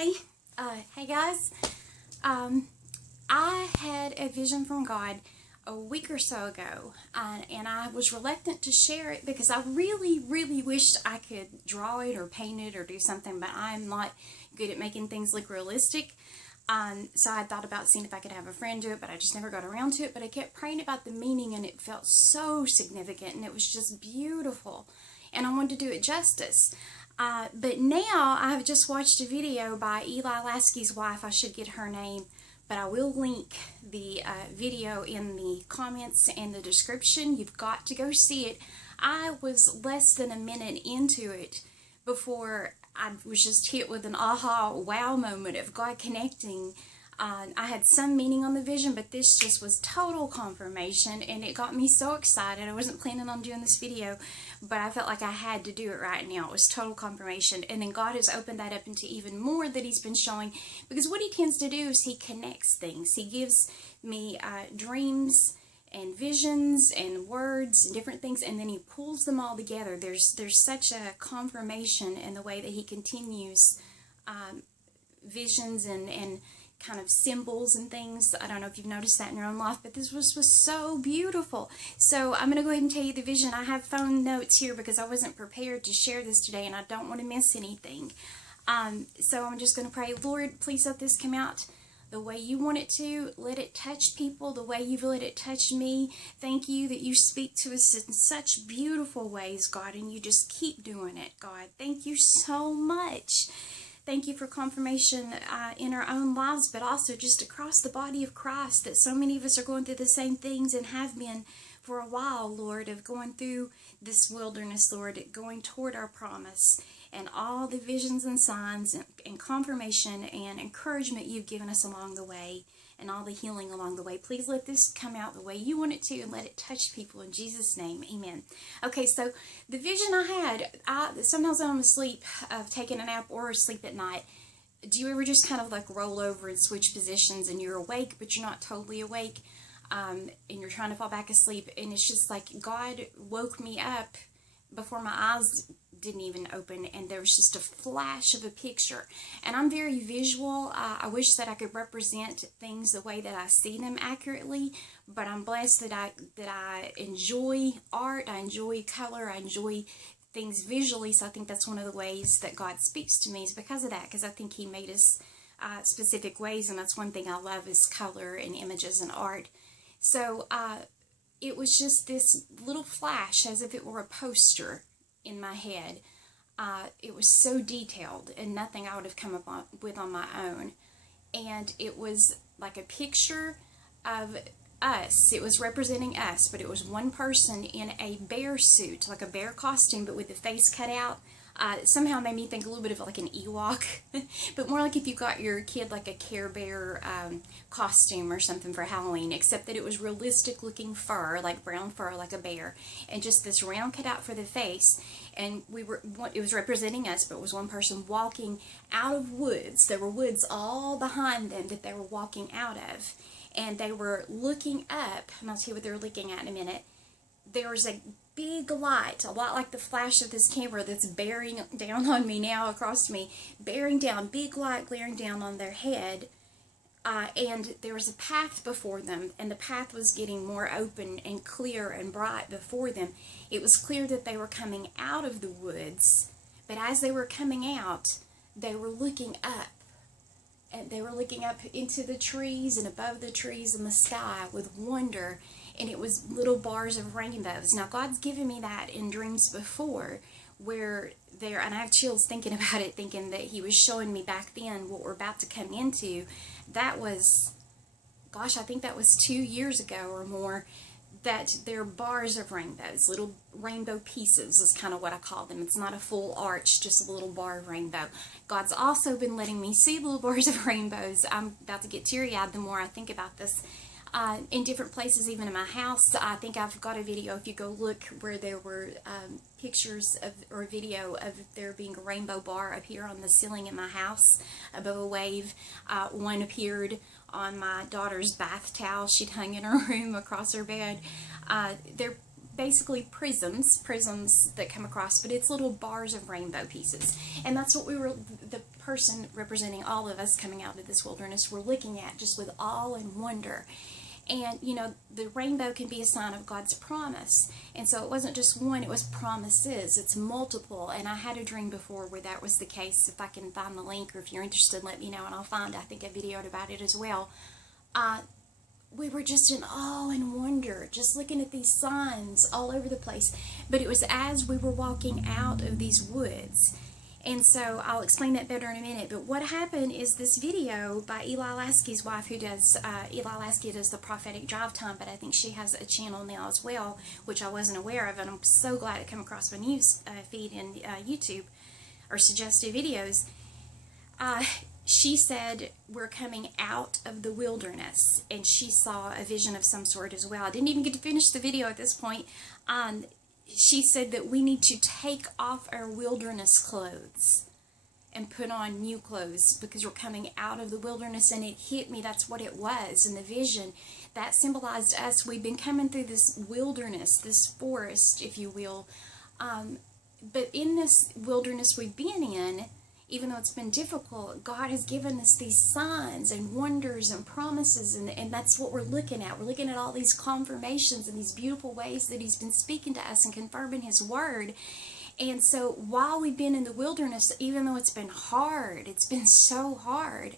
Okay, hey guys, I had a vision from God a week or so ago, and I was reluctant to share it because I really wished I could draw it or paint it or do something, but I'm not good at making things look realistic. So I thought about seeing if I could have a friend do it, but I just never got around to it. But I kept praying about the meaning, and it felt so significant, and it was just beautiful, and I wanted to do it justice. But now I've just watched a video by Eli Lasky's wife. I should get her name, but I will link the video in the comments and the description. You've got to go see it. I was less than a minute into it before I was just hit with an aha wow moment of God connecting. I had some meaning on the vision, but this just was total confirmation, and it got me so excited. I wasn't planning on doing this video, but I felt like I had to do it right now. It was total confirmation, and then God has opened that up into even more that He's been showing, because what He tends to do is He connects things. He gives me dreams and visions and words and different things, and then He pulls them all together. There's such a confirmation in the way that He continues visions and kind of symbols and things. I don't know if you've noticed that in your own life, but this was so beautiful. So I'm going to go ahead and tell you the vision. I have phone notes here because I wasn't prepared to share this today, and I don't want to miss anything. So I'm just going to pray. Lord, please let this come out the way you want it to. Let it touch people the way you've let it touch me. Thank you that you speak to us in such beautiful ways, God, and you just keep doing it, God. Thank you so much. Thank you for confirmation in our own lives, but also just across the body of Christ, that so many of us are going through the same things and have been for a while, Lord, of going through this wilderness, Lord, going toward our promise, and all the visions and signs and confirmation and encouragement you've given us along the way, and all the healing along the way. Please let this come out the way you want it to, and let it touch people in Jesus' name. Amen. Okay, so the vision I had, sometimes I'm asleep, taking a nap or asleep at night. Do you ever just kind of like roll over and switch positions, and you're awake, but you're not totally awake, and you're trying to fall back asleep, and it's just like God woke me up before my eyes didn't even open, and there was just a flash of a picture. And I'm very visual. I wish that I could represent things the way that I see them accurately, but I'm blessed that I enjoy art, I enjoy color, I enjoy things visually. So I think that's one of the ways that God speaks to me, is because of that, because I think He made us specific ways, and that's one thing I love, is color and images and art. So it was just this little flash, as if it were a poster in my head. It was so detailed, and nothing I would have come up with on my own. And it was like a picture of us. It was representing us, but it was one person in a bear suit, like a bear costume, but with the face cut out. Somehow made me think a little bit of like an Ewok, but more like if you got your kid like a Care Bear costume or something for Halloween, except that it was realistic looking fur, like brown fur, like a bear, and just this round cut out for the face. And it was representing us, but it was one person walking out of woods. There were woods all behind them that they were walking out of, and they were looking up, and I'll tell you what they were looking at in a minute. There was a big light, a lot like the flash of this camera that's bearing down on me now, across me, bearing down, big light glaring down on their head, and there was a path before them, and the path was getting more open and clear and bright before them. It was clear that they were coming out of the woods, but as they were coming out, they were looking up, and they were looking up into the trees and above the trees in the sky with wonder. And it was little bars of rainbows. Now, God's given me that in dreams before, where there, and I have chills thinking about it, thinking that He was showing me back then what we're about to come into. That was, gosh, I think that was 2 years ago or more, that there are bars of rainbows, little rainbow pieces is kind of what I call them. It's not a full arch, just a little bar of rainbow. God's also been letting me see little bars of rainbows. I'm about to get teary-eyed the more I think about this. In different places, even in my house. I think I've got a video, if you go look, where there were pictures of, or video of there being a rainbow bar up here on the ceiling in my house above a wave. One appeared on my daughter's bath towel she'd hung in her room across her bed. They're basically prisms that come across, but it's little bars of rainbow pieces. And that's what the person representing all of us coming out of this wilderness were looking at just with awe and wonder. And, you know, the rainbow can be a sign of God's promise. And so it wasn't just one, it was promises. It's multiple. And I had a dream before where that was the case. If I can find the link, or if you're interested, let me know, and I'll find, I think, a video about it as well. We were just in awe and wonder, just looking at these signs all over the place. But it was as we were walking out of these woods. And so I'll explain that better in a minute. But what happened is this video by Eli Lasky's wife, who does, Eli Lasky does the Prophetic Drive Time, but I think she has a channel now as well, which I wasn't aware of. And I'm so glad it came across my news feed in YouTube, or suggested videos. She said, we're coming out of the wilderness, and she saw a vision of some sort as well. I didn't even get to finish the video at this point. She said that we need to take off our wilderness clothes and put on new clothes because we're coming out of the wilderness. And it hit me, that's what it was in the vision. That symbolized us. We've been coming through this wilderness, this forest, if you will. But in this wilderness we've been in, even though it's been difficult, God has given us these signs and wonders and promises, and that's what we're looking at. We're looking at all these confirmations and these beautiful ways that He's been speaking to us and confirming His Word. And so while we've been in the wilderness, even though it's been hard, it's been so hard,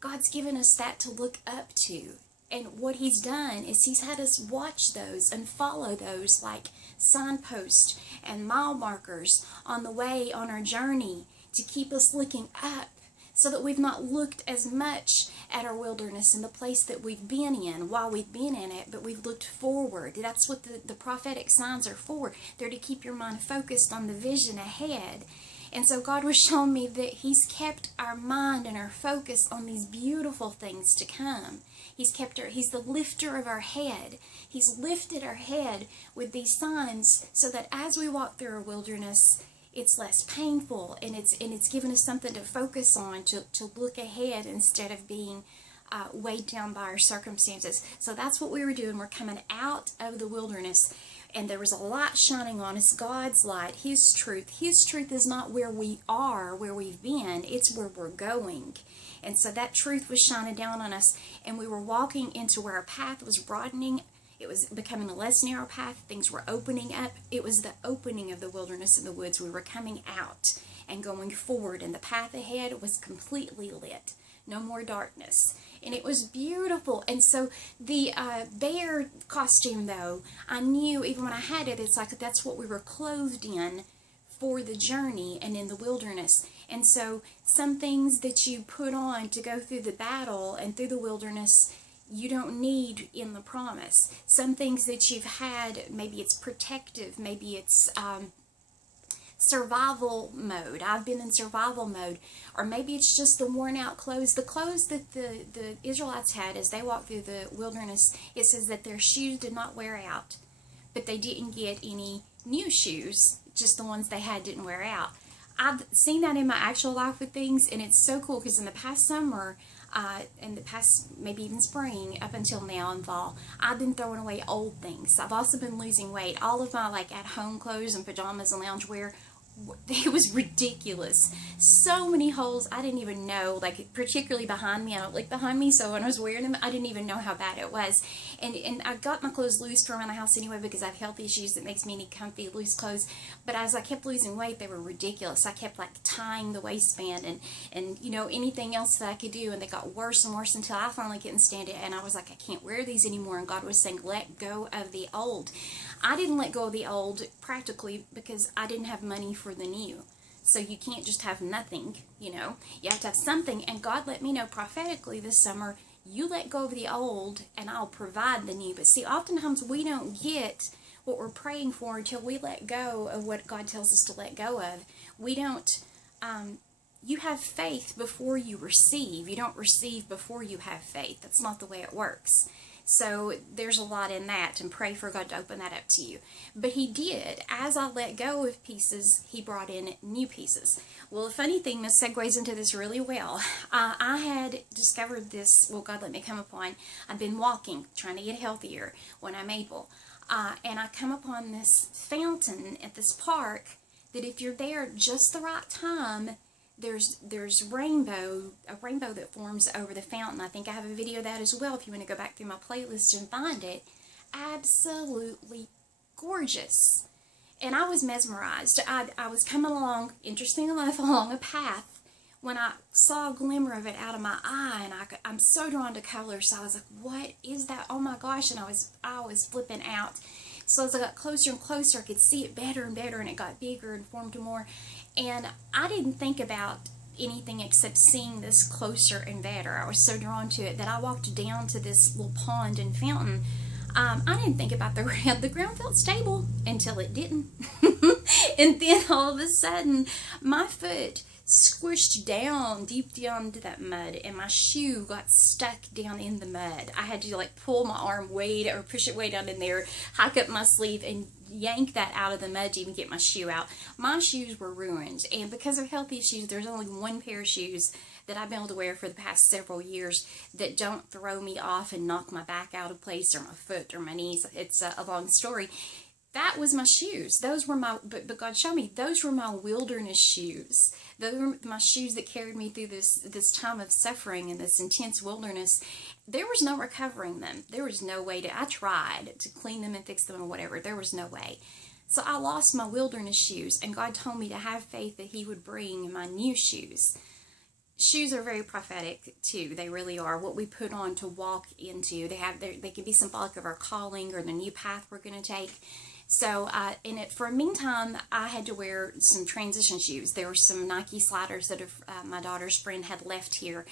God's given us that to look up to. And what He's done is He's had us watch those and follow those like signposts and mile markers on the way, on our journey, to keep us looking up, so that we've not looked as much at our wilderness and the place that we've been in while we've been in it, but we've looked forward. That's what the prophetic signs are for. They're to keep your mind focused on the vision ahead. And so God was showing me that He's kept our mind and our focus on these beautiful things to come. He's the lifter of our head. He's lifted our head with these signs so that as we walk through our wilderness, it's less painful, and it's given us something to focus on, to look ahead instead of being weighed down by our circumstances. So that's what we were doing. We're coming out of the wilderness, and there was a light shining on us, God's light, His truth. His truth is not where we are, where we've been, it's where we're going. And so that truth was shining down on us, and we were walking into where our path was broadening. It was becoming a less narrow path. Things were opening up. It was the opening of the wilderness and the woods. We were coming out and going forward, and the path ahead was completely lit. No more darkness. And it was beautiful. And so the bear costume, though, I knew even when I had it, it's like that's what we were clothed in for the journey and in the wilderness. And so some things that you put on to go through the battle and through the wilderness, you don't need in the promise. Some things that you've had, maybe it's protective, maybe it's survival mode. I've been in survival mode. Or maybe it's just the worn out clothes. The clothes that the Israelites had as they walked through the wilderness, it says that their shoes did not wear out. But they didn't get any new shoes. Just the ones they had didn't wear out. I've seen that in my actual life with things, and it's so cool because in the past summer, in the past, maybe even spring, up until now in fall, I've been throwing away old things. I've also been losing weight. All of my at-home clothes and pajamas and loungewear, it was ridiculous. So many holes I didn't even know, particularly behind me. I don't look behind me, so when I was wearing them, I didn't even know how bad it was. And I got my clothes loose from around the house anyway because I have health issues that makes me need comfy, loose clothes. But as I kept losing weight, they were ridiculous. I kept tying the waistband and anything else that I could do, and they got worse and worse until I finally couldn't stand it, and I was like, I can't wear these anymore. And God was saying, let go of the old. I didn't let go of the old practically because I didn't have money for the new. So you can't just have nothing, you have to have something. And God let me know prophetically this summer, you let go of the old and I'll provide the new. But see, oftentimes we don't get what we're praying for until we let go of what God tells us to let go of. We don't, you have faith before you receive. You don't receive before you have faith. That's not the way it works. So there's a lot in that, and pray for God to open that up to you. But He did. As I let go of pieces, He brought in new pieces. Well, the funny thing, this segues into this really well. I had discovered this, well, God let me come upon, I've been walking, trying to get healthier when I'm able. And I come upon this fountain at this park that if you're there just the right time, there's a rainbow that forms over the fountain. I think I have a video of that as well if you want to go back through my playlist and find it. Absolutely gorgeous. And I was mesmerized. I was coming along, interesting enough, along a path when I saw a glimmer of it out of my eye, and I'm so drawn to color, so I was like, what is that? Oh my gosh, and I was flipping out. So as I got closer and closer, I could see it better and better, and it got bigger and formed more. And I didn't think about anything except seeing this closer and better. I was so drawn to it that I walked down to this little pond and fountain. I didn't think about the ground. The ground felt stable until it didn't. And then all of a sudden, my foot squished down, deep down into that mud, and my shoe got stuck down in the mud. I had to like pull my arm way, or push it way down in there, hike up my sleeve, and yank that out of the mud to even get my shoe out. My shoes were ruined, and because of health issues, there's only one pair of shoes that I've been able to wear for the past several years that don't throw me off and knock my back out of place, or my foot, or my knees. It's a long story. That was my shoes. Those were my, but God showed me, those were my wilderness shoes. Those were my shoes that carried me through this time of suffering and this intense wilderness. There was no recovering them. There was no way I tried to clean them and fix them or whatever. There was no way. So I lost my wilderness shoes, and God told me to have faith that He would bring my new shoes. Shoes are very prophetic too. They really are. What we put on to walk into. They can be symbolic of our calling or the new path we're going to take. So, for a meantime, I had to wear some transition shoes. There were some Nike sliders that my daughter's friend had left here.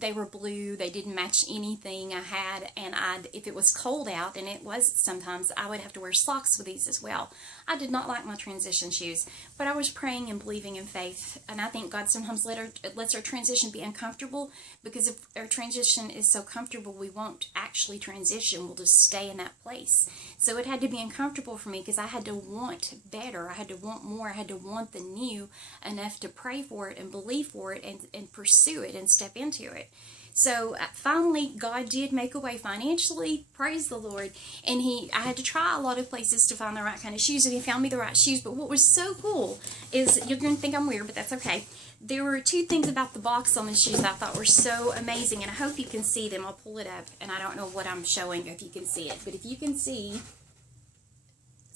They were blue. They didn't match anything I had, and if it was cold out, and it was sometimes, I would have to wear socks with these as well. I did not like my transition shoes, but I was praying and believing in faith, and I think God sometimes lets our transition be uncomfortable, because if our transition is so comfortable, we won't actually transition. We'll just stay in that place. So it had to be uncomfortable for me, because I had to want better. I had to want more. I had to want the new enough to pray for it and believe for it and pursue it and step into it. So finally, God did make a way financially, praise the Lord, and I had to try a lot of places to find the right kind of shoes, and He found me the right shoes. But what was so cool is, you're going to think I'm weird, but that's okay. There were two things about the box on the shoes that I thought were so amazing, and I hope you can see them. I'll pull it up, and I don't know what I'm showing, if you can see it, but if you can see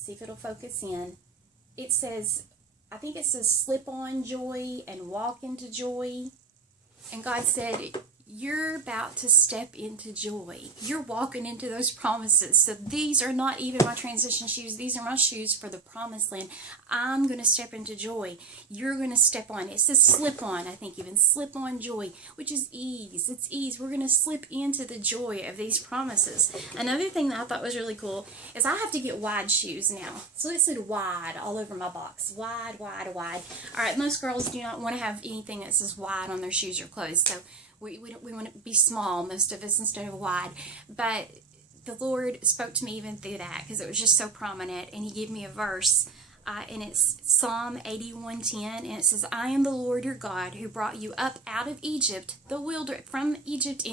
if it'll focus in, it says, I think it says slip on joy and walk into joy. And God said, you're about to step into joy. You're walking into those promises. So these are not even my transition shoes. These are my shoes for the promised land. I'm going to step into joy. You're going to step on. It says slip on, I think even. Slip on joy, which is ease. It's ease. We're going to slip into the joy of these promises. Another thing that I thought was really cool is I have to get wide shoes now. So it said wide all over my box. Wide, wide, wide. All right, most girls do not want to have anything that says wide on their shoes or clothes. So we want to be small, most of us, instead of wide. But the Lord spoke to me even through that, because it was just so prominent, and He gave me a verse, and it's Psalm 81:10, and it says, I am the Lord your God, who brought you up out of Egypt, from Egypt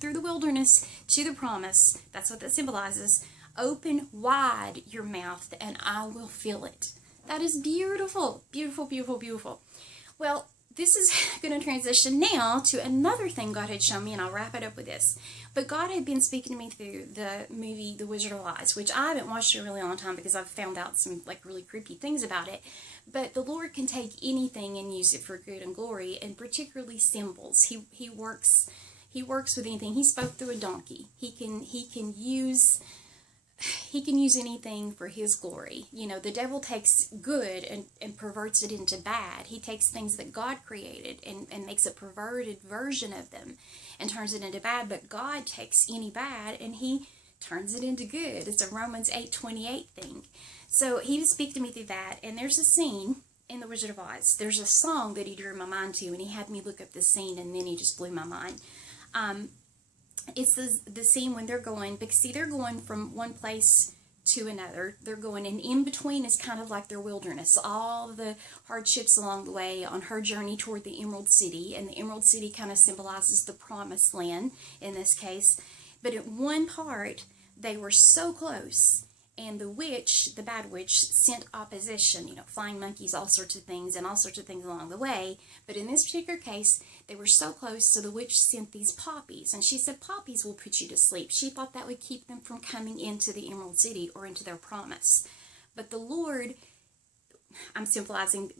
through the wilderness to the promise. That's what that symbolizes. Open wide your mouth, and I will fill it. That is beautiful, beautiful, beautiful, beautiful. Well, this is going to transition now to another thing God had shown me, and I'll wrap it up with this. But God had been speaking to me through the movie The Wizard of Oz, which I haven't watched in a really long time because I've found out some really creepy things about it. But the Lord can take anything and use it for good and glory, and particularly symbols. He works with anything. He spoke through a donkey. He can use anything for His glory. You know, the devil takes good and perverts it into bad. He takes things that God created and makes a perverted version of them and turns it into bad. But God takes any bad and He turns it into good. It's a Romans 8:28 thing. So He would speak to me through that. And there's a scene in The Wizard of Oz. There's a song that He drew my mind to, and He had me look up the scene, and then He just blew my mind. It's the scene when they're going, because see, they're going from one place to another. They're going, and in between is kind of like their wilderness. All the hardships along the way on her journey toward the Emerald City, and the Emerald City kind of symbolizes the promised land in this case. But at one part, they were so close, And the witch, the bad witch, sent opposition, flying monkeys, all sorts of things, and all sorts of things along the way. But in this particular case, they were so close, so the witch sent these poppies. And she said, poppies will put you to sleep. She thought that would keep them from coming into the Emerald City or into their promise. But the Lord, I'm symbolizing,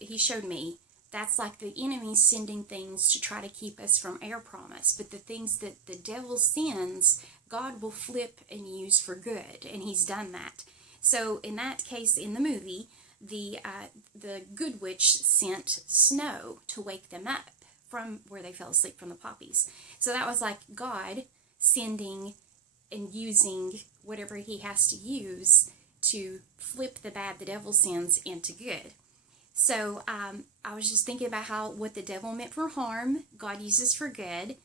he showed me, that's like the enemy sending things to try to keep us from our promise. But the things that the devil sends, God will flip and use for good, and he's done that. So in that case, in the movie, the good witch sent snow to wake them up from where they fell asleep from the poppies. So that was like God sending and using whatever he has to use to flip the bad the devil sends into good. So I was just thinking about what the devil meant for harm, God uses for good.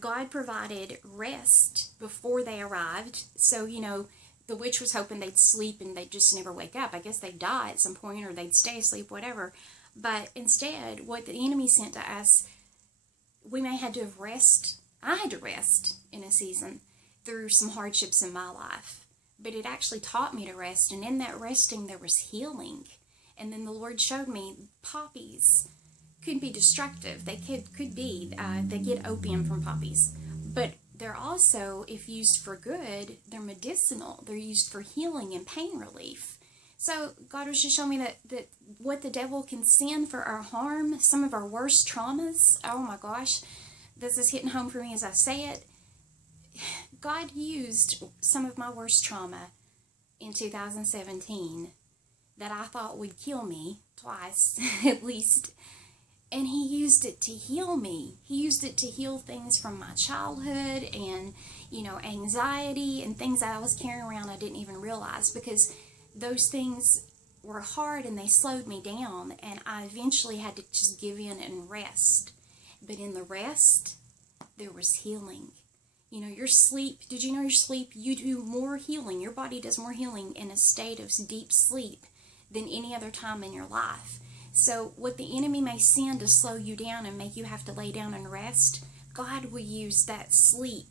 God provided rest before they arrived. So, the witch was hoping they'd sleep and they'd just never wake up. I guess they'd die at some point or they'd stay asleep, whatever. But instead, what the enemy sent to us, we may have to have rest. I had to rest in a season through some hardships in my life. But it actually taught me to rest. And in that resting, there was healing. And then the Lord showed me poppies could be destructive. They could be. They get opium from poppies. But they're also, if used for good, they're medicinal. They're used for healing and pain relief. So God was just showing me that what the devil can send for our harm, some of our worst traumas, oh my gosh, this is hitting home for me as I say it. God used some of my worst trauma in 2017 that I thought would kill me twice at least. And he used it to heal me. He used it to heal things from my childhood and, anxiety and things that I was carrying around I didn't even realize, because those things were hard and they slowed me down, and I eventually had to just give in and rest. But in the rest, there was healing. Your sleep, did you know your sleep, you do more healing. Your body does more healing in a state of deep sleep than any other time in your life. So what the enemy may send to slow you down and make you have to lay down and rest, God will use that sleep,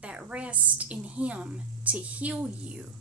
that rest in him to heal you.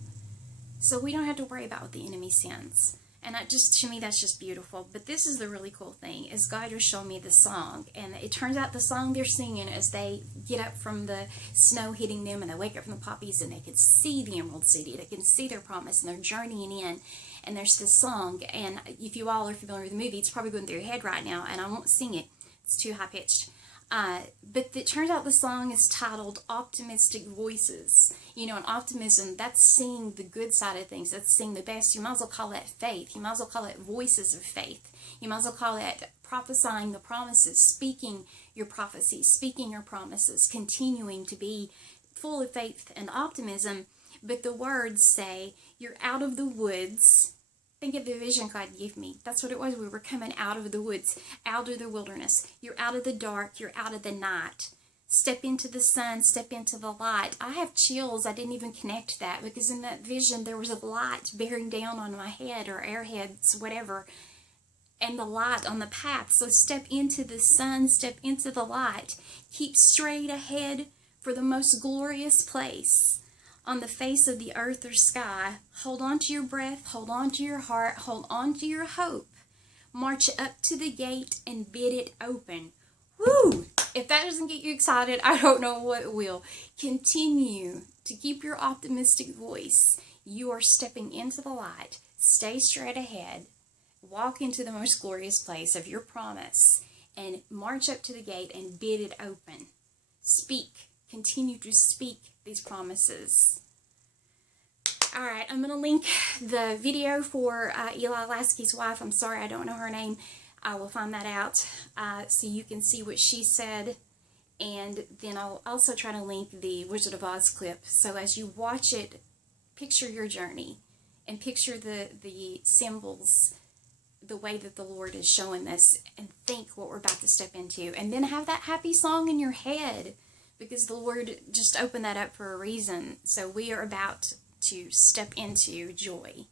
So we don't have to worry about what the enemy sends. And to me, that's just beautiful. But this is the really cool thing, is God was showing me the song. And it turns out the song they're singing as they get up from the snow hitting them and they wake up from the poppies and they can see the Emerald City. They can see their promise and they're journeying in. And there's this song, and if you all are familiar with the movie, it's probably going through your head right now, and I won't sing it. It's too high-pitched. But it turns out the song is titled Optimistic Voices. And optimism, that's seeing the good side of things. That's seeing the best. You might as well call that faith. You might as well call it voices of faith. You might as well call it prophesying the promises, speaking your prophecies, speaking your promises, continuing to be full of faith and optimism. But the words say, you're out of the woods. Think of the vision God gave me. That's what it was. We were coming out of the woods, out of the wilderness. You're out of the dark. You're out of the night. Step into the sun. Step into the light. I have chills. I didn't even connect that, because in that vision there was a light bearing down on my head, or airheads, whatever, and the light on the path. So step into the sun. Step into the light. Keep straight ahead for the most glorious place on the face of the earth or sky. Hold on to your breath, hold on to your heart, hold on to your hope. March up to the gate and bid it open. Woo! If that doesn't get you excited, I don't know what will. Continue to keep your optimistic voice. You are stepping into the light. Stay straight ahead. Walk into the most glorious place of your promise and march up to the gate and bid it open. Speak. Continue to speak these promises. Alright, I'm going to link the video for Eli Lasky's wife. I'm sorry, I don't know her name. I will find that out so you can see what she said. And then I'll also try to link the Wizard of Oz clip. So as you watch it, picture your journey and picture the symbols, the way that the Lord is showing this, and think what we're about to step into. And then have that happy song in your head, because the Lord just opened that up for a reason. So we are about to step into joy.